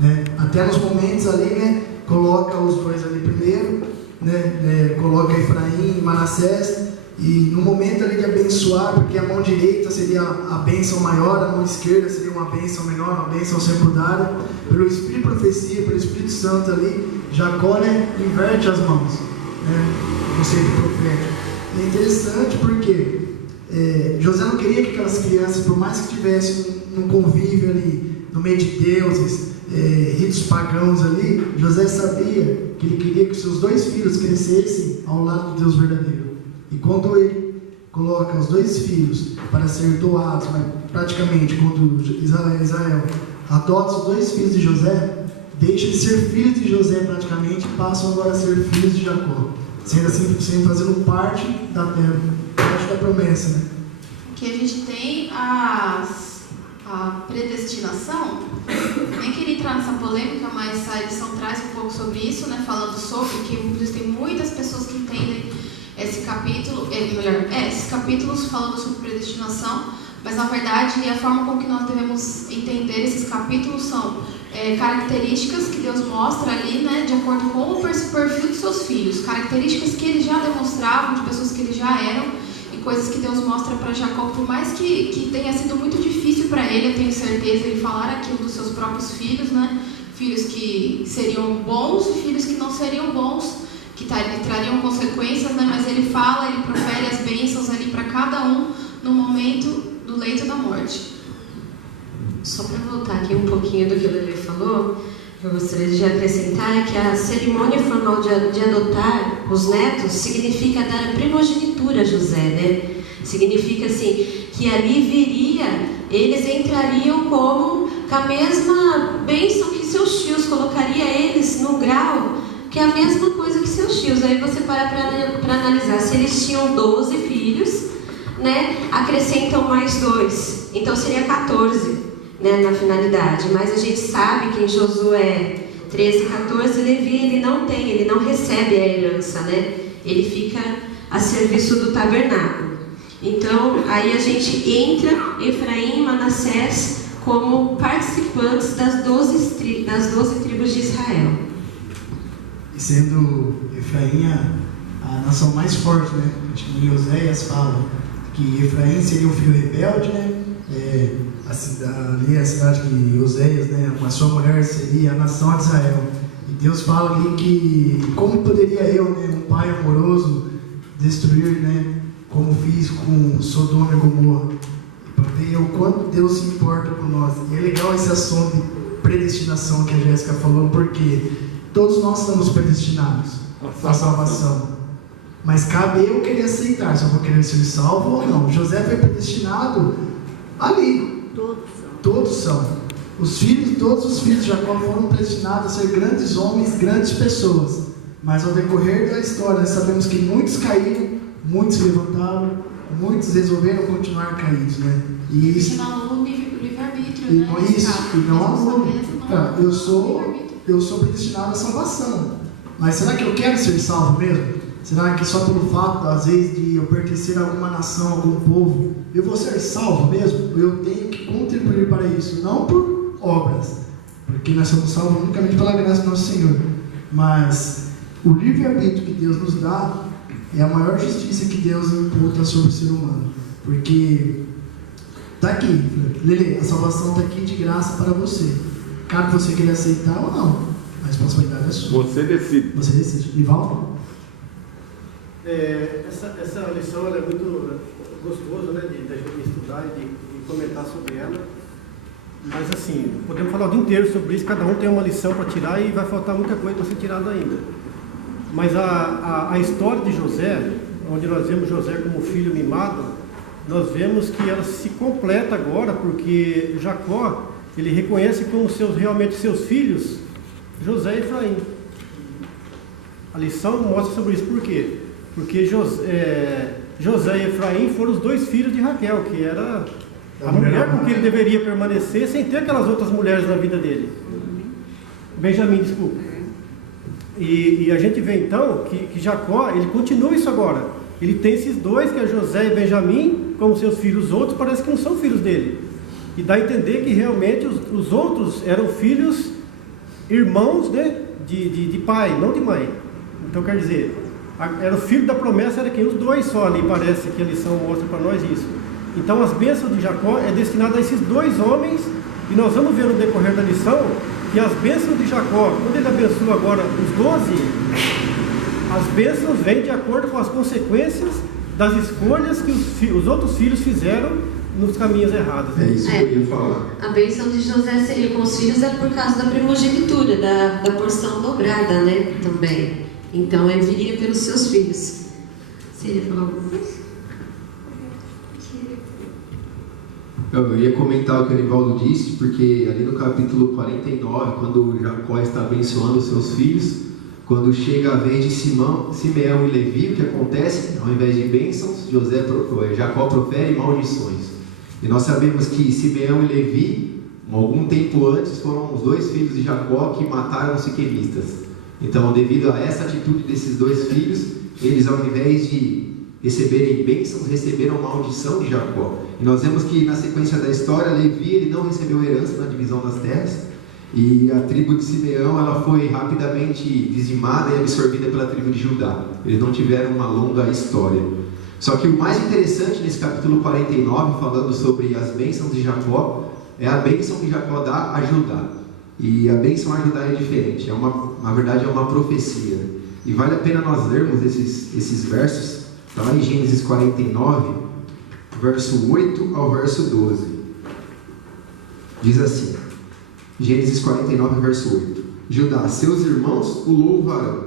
né? Até nos momentos ali, né, coloca os dois ali primeiro, né, coloca Efraim e Manassés, e no momento ali de abençoar, porque a mão direita seria a bênção maior, a mão esquerda seria uma bênção menor, uma bênção secundária, pelo Espírito de profecia, pelo Espírito Santo ali, Jacó, né, inverte as mãos, né, no centro profético. É interessante porque José não queria que aquelas crianças, por mais que tivessem um convívio ali, no meio de deuses, ritos pagãos ali, José sabia que ele queria que seus dois filhos crescessem ao lado do Deus verdadeiro. E quando ele coloca os dois filhos para ser doados, mas praticamente quando Israel adota os dois filhos de José, deixa de ser filhos de José praticamente, passam agora a ser filhos de Jacó, sendo assim, fazendo parte da terra, parte da promessa, né? Que a gente tem a predestinação. Nem queria entrar nessa polêmica, mas a edição traz um pouco sobre isso, né? Falando sobre que existem muitas pessoas que entendem esse capítulo, esses capítulos falando sobre predestinação, mas na verdade a forma com que nós devemos entender esses capítulos são características que Deus mostra ali, né, de acordo com o perfil dos seus filhos, características que eles já demonstravam, de pessoas que eles já eram, e coisas que Deus mostra para Jacó, por mais que tenha sido muito difícil para ele, eu tenho certeza, ele falar aquilo dos seus próprios filhos, né, filhos que seriam bons e filhos que não seriam bons, que trariam consequências, né? Mas ele fala, ele profere as bênçãos ali para cada um no momento do leito da morte. Só para voltar aqui um pouquinho do que o Lelê falou, eu gostaria de acrescentar que a cerimônia formal de adotar os netos significa dar a primogenitura a José, né? Significa assim, que ali eles entrariam como com a mesma bênção que seus tios, colocaria eles no grau que é a mesma coisa que seus tios. Aí você para analisar, se eles tinham 12 filhos, né, acrescentam mais 2, então seria 14, né, na finalidade. Mas a gente sabe que em Josué 13, 14, Levi ele não recebe a herança, né, ele fica a serviço do tabernáculo. Então aí a gente entra Efraim e Manassés como participantes das 12 tribos de Israel. E sendo Efraim a nação mais forte, né? Acho que em Oséias fala que Efraim seria um filho rebelde, né? A cidade de Oséias, né? A sua mulher seria a nação de Israel. E Deus fala ali que como poderia eu, né, um pai amoroso, destruir, né? Como fiz com Sodoma e Gomorra. Para ver o quanto Deus se importa com nós. E é legal esse assunto de predestinação que a Jéssica falou, porque todos nós estamos predestinados à salvação. Mas cabe eu querer aceitar se eu vou querer ser salvo ou não. José foi predestinado ali. Todos são. Todos os filhos de Jacó foram predestinados a ser grandes homens, grandes pessoas. Mas ao decorrer da história, nós sabemos que muitos caíram, muitos se levantaram, muitos resolveram continuar caídos, né? E isso não o livre-arbítrio, né? E não eu sou predestinado à salvação. Mas será que eu quero ser salvo mesmo? Será que só pelo fato, às vezes, de eu pertencer a alguma nação, a algum povo, eu vou ser salvo mesmo? Eu tenho que contribuir para isso, não por obras, porque nós somos salvos unicamente pela graça do nosso Senhor. Mas o livre-arbítrio que Deus nos dá é a maior justiça que Deus imputa sobre o ser humano. Porque está aqui, Lelê, a salvação está aqui de graça para você. Cabe você querer aceitar ou não, a responsabilidade é sua. Você decide. Você decide. Ivaldo? Essa lição ela é muito gostosa, né, de a gente estudar e de comentar sobre ela. Mas assim, podemos falar o dia inteiro sobre isso, cada um tem uma lição para tirar e vai faltar muita coisa para ser tirada ainda. Mas a história de José, onde nós vemos José como filho mimado, nós vemos que ela se completa agora, porque Jacó, ele reconhece como realmente seus filhos, José e Efraim. A lição mostra sobre isso. Por quê? Porque José e Efraim foram os dois filhos de Raquel, que era a mulher com que ele deveria permanecer, sem ter aquelas outras mulheres na vida dele. Benjamim, desculpa. E a gente vê então que Jacó, ele continua isso agora. Ele tem esses dois, que é José e Benjamim, como seus filhos. Os outros parece que não são filhos dele. E dá a entender que realmente os outros eram filhos irmãos, né, de pai, não de mãe. Então quer dizer, era o filho da promessa, era quem? Os dois só ali, parece que a lição mostra para nós isso. Então as bênçãos de Jacó é destinada a esses dois homens, e nós vamos ver no decorrer da lição que as bênçãos de Jacó, quando ele abençoa agora os 12, as bênçãos vêm de acordo com as consequências das escolhas que os outros filhos fizeram nos caminhos errados. É isso que eu ia falar. A bênção de José seria com os filhos por causa da primogenitura, da porção dobrada, né? Também. Então, ele viria pelos seus filhos. Você ia falar alguma coisa? Eu ia comentar o que o Anivaldo disse, porque ali no capítulo 49, quando Jacó está abençoando os seus filhos, quando chega a vez de Simeão e Levi, o que acontece? Ao invés de bênçãos, Jacó profere maldições. E nós sabemos que Simeão e Levi, algum tempo antes, foram os dois filhos de Jacó que mataram os siquemistas. Então, devido a essa atitude desses dois filhos, eles, ao invés de receberem bênçãos, receberam maldição de Jacó. E nós vemos que na sequência da história, Levi ele não recebeu herança na divisão das terras, e a tribo de Simeão ela foi rapidamente dizimada e absorvida pela tribo de Judá. Eles não tiveram uma longa história. Só que o mais interessante nesse capítulo 49, falando sobre as bênçãos de Jacó, é a bênção que Jacó dá a Judá. E a bênção a Judá é diferente, na verdade é uma profecia. E vale a pena nós lermos esses versos. Está lá em Gênesis 49, verso 8 ao verso 12. Diz assim, Gênesis 49, verso 8: Judá, seus irmãos o louvarão.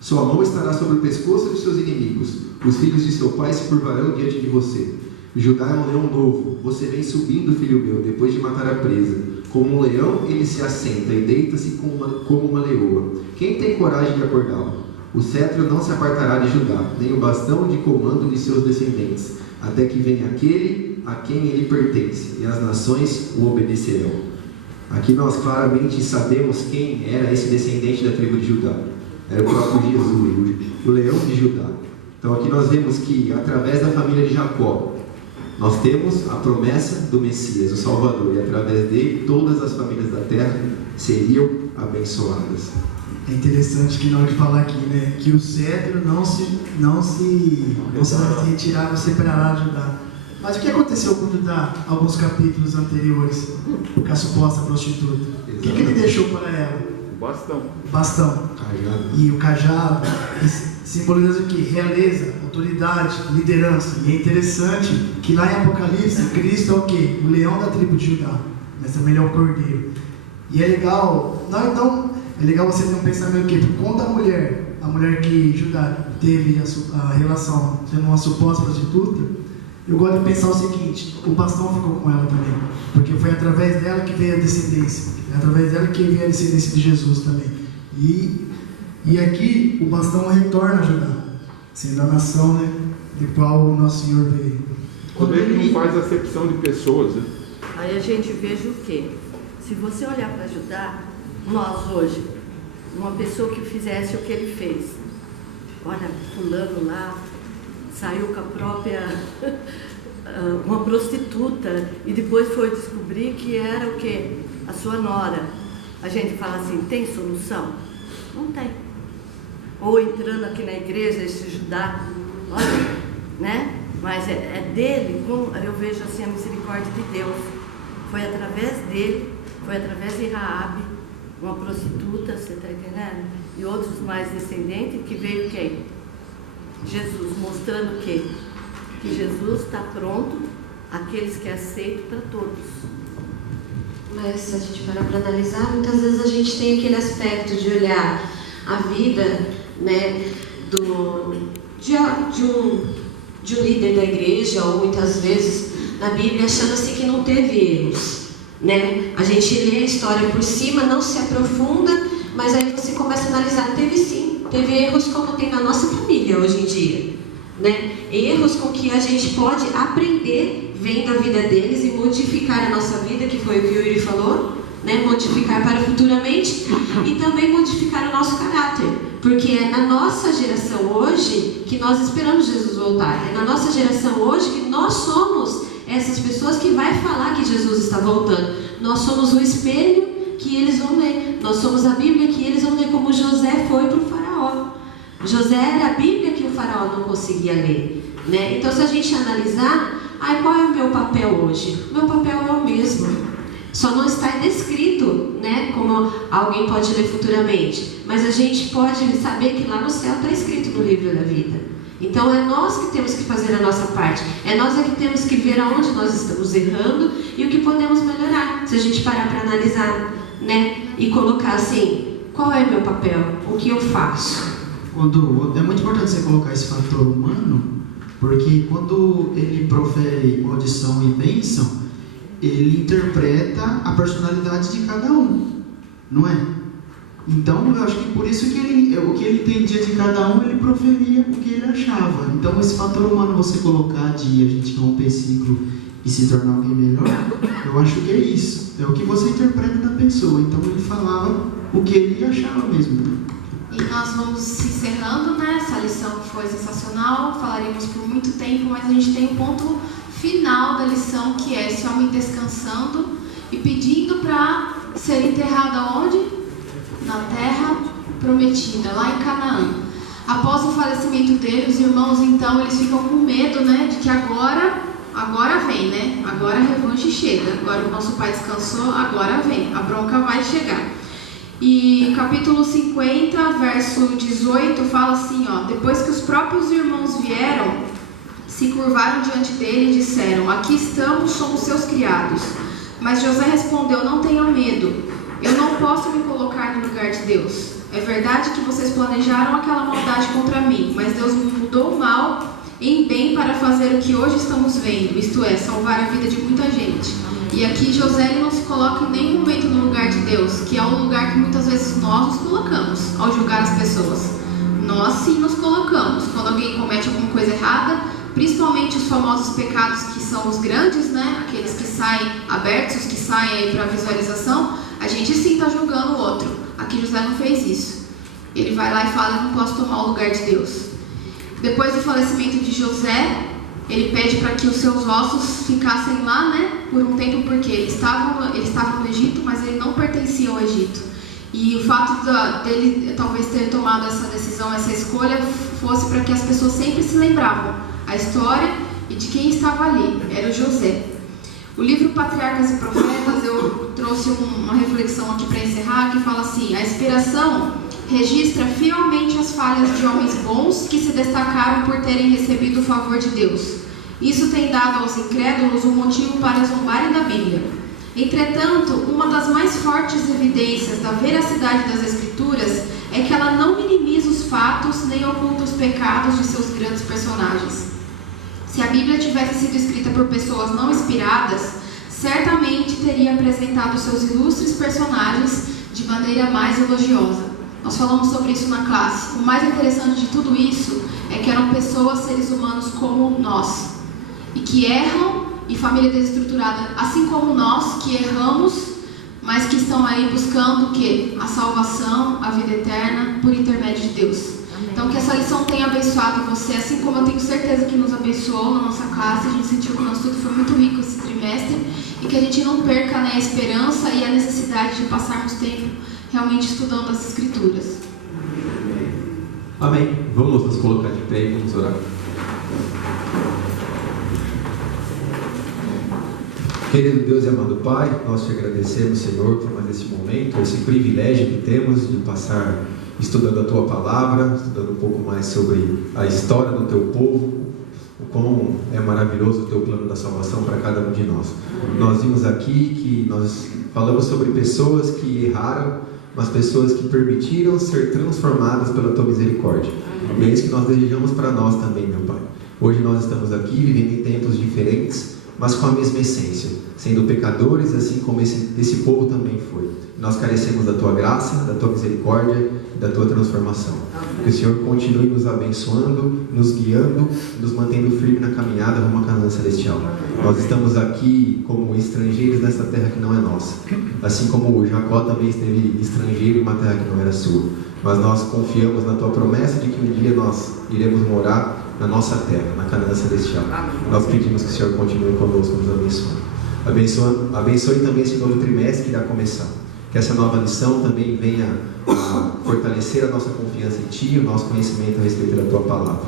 Sua mão estará sobre o pescoço de seus inimigos. Os filhos de seu pai se curvarão diante de você. Judá é um leão novo. Você vem subindo, filho meu, depois de matar a presa. Como um leão, ele se assenta e deita-se como uma leoa. Quem tem coragem de acordá-lo? O cetro não se apartará de Judá, nem o bastão de comando de seus descendentes, até que venha aquele a quem ele pertence, e as nações o obedecerão. Aqui nós claramente sabemos quem era esse descendente da tribo de Judá. Era o próprio Jesus, o leão de Judá. Então aqui nós vemos que através da família de Jacó, nós temos a promessa do Messias, o Salvador, e através dele todas as famílias da terra seriam abençoadas. É interessante que na hora de falar aqui, né, que o cetro não se vai retirar, não separará de Judá. Mas o que aconteceu com Judá, alguns capítulos anteriores, com a suposta prostituta? O que ele deixou para ela? O bastão. E o cajado simboliza o que? Realeza, autoridade, liderança. E é interessante que lá em Apocalipse, Cristo é o que? O leão da tribo de Judá, mas também ele é o cordeiro. E é legal, é legal você ter um pensamento que, por conta da mulher, a mulher que Judá teve a relação sendo uma suposta prostituta, eu gosto de pensar o seguinte: o bastão ficou com ela também, porque foi através dela que veio a descendência, é através dela que veio a descendência de Jesus também. E aqui o bastão retorna a Judá, sendo a nação, né, de qual o nosso Senhor veio. Quando ele não faz acepção de pessoas, né? Aí a gente veja o quê? Se você olhar para Judá, nós hoje, uma pessoa que fizesse o que ele fez, olha, fulano lá saiu com a própria uma prostituta e depois foi descobrir que era o quê? A sua nora. A gente fala assim, tem solução? Não tem. Ou entrando aqui na igreja, esse Judá, olha, né? Mas é dele, como eu vejo assim a misericórdia de Deus. Foi através dele, foi através de Raabe, uma prostituta, você está entendendo? E outros mais descendentes, que veio quem? Jesus, mostrando que Jesus está pronto, aqueles que aceitam para todos. Mas se a gente parar para analisar, muitas vezes a gente tem aquele aspecto de olhar a vida, né, de um líder da igreja, ou muitas vezes na Bíblia, achando assim que não teve erros, né? A gente lê a história por cima, não se aprofunda, mas aí você começa a analisar, teve sim, teve erros como tem na nossa família hoje em dia, né? Erros com que a gente pode aprender vendo a vida deles e modificar a nossa vida, que foi o que o Yuri falou, né? Modificar para futuramente e também modificar o nosso caráter, porque é na nossa geração hoje que nós esperamos Jesus voltar, é na nossa geração hoje que nós somos essas pessoas que vai falar que Jesus está voltando. Nós somos o espelho que eles vão ler. Nós somos a Bíblia que eles vão ler como José foi para o faraó. José era a Bíblia que o faraó não conseguia ler, né? Então, se a gente analisar, qual é o meu papel hoje? O meu papel é o mesmo, só não está descrito, né, como alguém pode ler futuramente, mas a gente pode saber que lá no céu está escrito no livro da vida. Então é nós que temos que fazer a nossa parte, é nós que temos que ver aonde nós estamos errando e o que podemos melhorar, se a gente parar para analisar, né, e colocar assim, qual é o meu papel, o que eu faço. É muito importante você colocar esse fator humano, porque quando ele profere maldição e bênção, ele interpreta a personalidade de cada um, não é? Então, eu acho que por isso que o que ele entendia de cada um, ele proferia o que ele achava. Então, esse fator humano, você colocar de a gente romper ciclo e se tornar alguém melhor, eu acho que é isso. É o que você interpreta da pessoa. Então, ele falava o que ele achava mesmo, né? E nós vamos encerrando, né? Essa lição foi sensacional, falaremos por muito tempo, mas a gente tem um ponto final da lição, que é esse homem descansando e pedindo para ser enterrado aonde? Na terra prometida, lá em Canaã. Após o falecimento dele, os irmãos então eles ficam com medo, né? De que agora vem, né? Agora a revanche chega. Agora o nosso pai descansou, agora vem. A bronca vai chegar. E capítulo 50, verso 18, fala assim, ó: depois que os próprios irmãos vieram, se curvaram diante dele e disseram: aqui estamos, somos seus criados. Mas José respondeu: não tenham medo, eu não posso me colocar no lugar de Deus. É verdade que vocês planejaram aquela maldade contra mim, mas Deus mudou o mal em bem para fazer o que hoje estamos vendo, isto é, salvar a vida de muita gente. E aqui José ele não se coloca em nenhum momento no lugar de Deus, que é um lugar que muitas vezes nós nos colocamos ao julgar as pessoas. Nós sim nos colocamos. Quando alguém comete alguma coisa errada, principalmente os famosos pecados que são os grandes, né? Aqueles que saem abertos, que saem aí para visualização, a gente sim está julgando o outro. Aqui José não fez isso. Ele vai lá e fala: eu não posso tomar o lugar de Deus. Depois do falecimento de José, ele pede para que os seus ossos ficassem lá, né, por um tempo, porque eles estavam no Egito, mas ele não pertencia ao Egito. E o fato dele talvez ter tomado essa decisão, essa escolha, fosse para que as pessoas sempre se lembravam a história e de quem estava ali, era o José. O livro Patriarcas e Profetas, eu trouxe uma reflexão aqui para encerrar, que fala assim: a inspiração registra fielmente as falhas de homens bons que se destacaram por terem recebido o favor de Deus. Isso tem dado aos incrédulos um motivo para zombarem da Bíblia. Entretanto, uma das mais fortes evidências da veracidade das Escrituras é que ela não minimiza os fatos nem oculta os pecados de seus grandes personagens. Se a Bíblia tivesse sido escrita por pessoas não inspiradas, certamente teria apresentado seus ilustres personagens de maneira mais elogiosa. Nós falamos sobre isso na classe. O mais interessante de tudo isso é que eram pessoas, seres humanos como nós, e que erram, e família desestruturada, assim como nós, que erramos, mas que estão aí buscando o quê? A salvação, a vida eterna, por intermédio de Deus. Amém. Então que essa lição tenha abençoado você, assim como eu tenho certeza que nos abençoou na nossa classe. A gente sentiu que o nosso estudo foi muito rico esse trimestre, e que a gente não perca, né, a esperança e a necessidade de passarmos tempo realmente estudando as Escrituras. Amém. Vamos nos colocar de pé e vamos orar. Querido Deus e amado Pai, nós te agradecemos, Senhor, por mais esse momento, esse privilégio que temos de passar estudando a Tua Palavra, estudando um pouco mais sobre a história do Teu povo, o quão é maravilhoso o Teu plano da salvação para cada um de nós. Nós vimos aqui que nós falamos sobre pessoas que erraram, mas pessoas que permitiram ser transformadas pela Tua misericórdia. E é isso que nós desejamos para nós também, meu Pai. Hoje nós estamos aqui vivendo em tempos diferentes, mas com a mesma essência, sendo pecadores, assim como esse povo também foi. Nós carecemos da Tua graça, da Tua misericórdia e da Tua transformação. Que o Senhor continue nos abençoando, nos guiando, nos mantendo firme na caminhada rumo à Canaã celestial. Nós estamos aqui como estrangeiros nessa terra que não é nossa, assim como Jacó também esteve estrangeiro em uma terra que não era sua. Mas nós confiamos na Tua promessa de que um dia nós iremos morar na nossa terra, na Canaã celestial. Nós pedimos que o Senhor continue conosco, nos abençoando. Abençoe também esse novo trimestre que irá começar. Que essa nova lição também venha a fortalecer a nossa confiança em Ti, o nosso conhecimento a respeito da Tua Palavra.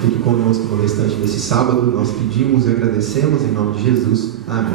Fique conosco no restante desse sábado. Nós pedimos e agradecemos em nome de Jesus. Amém.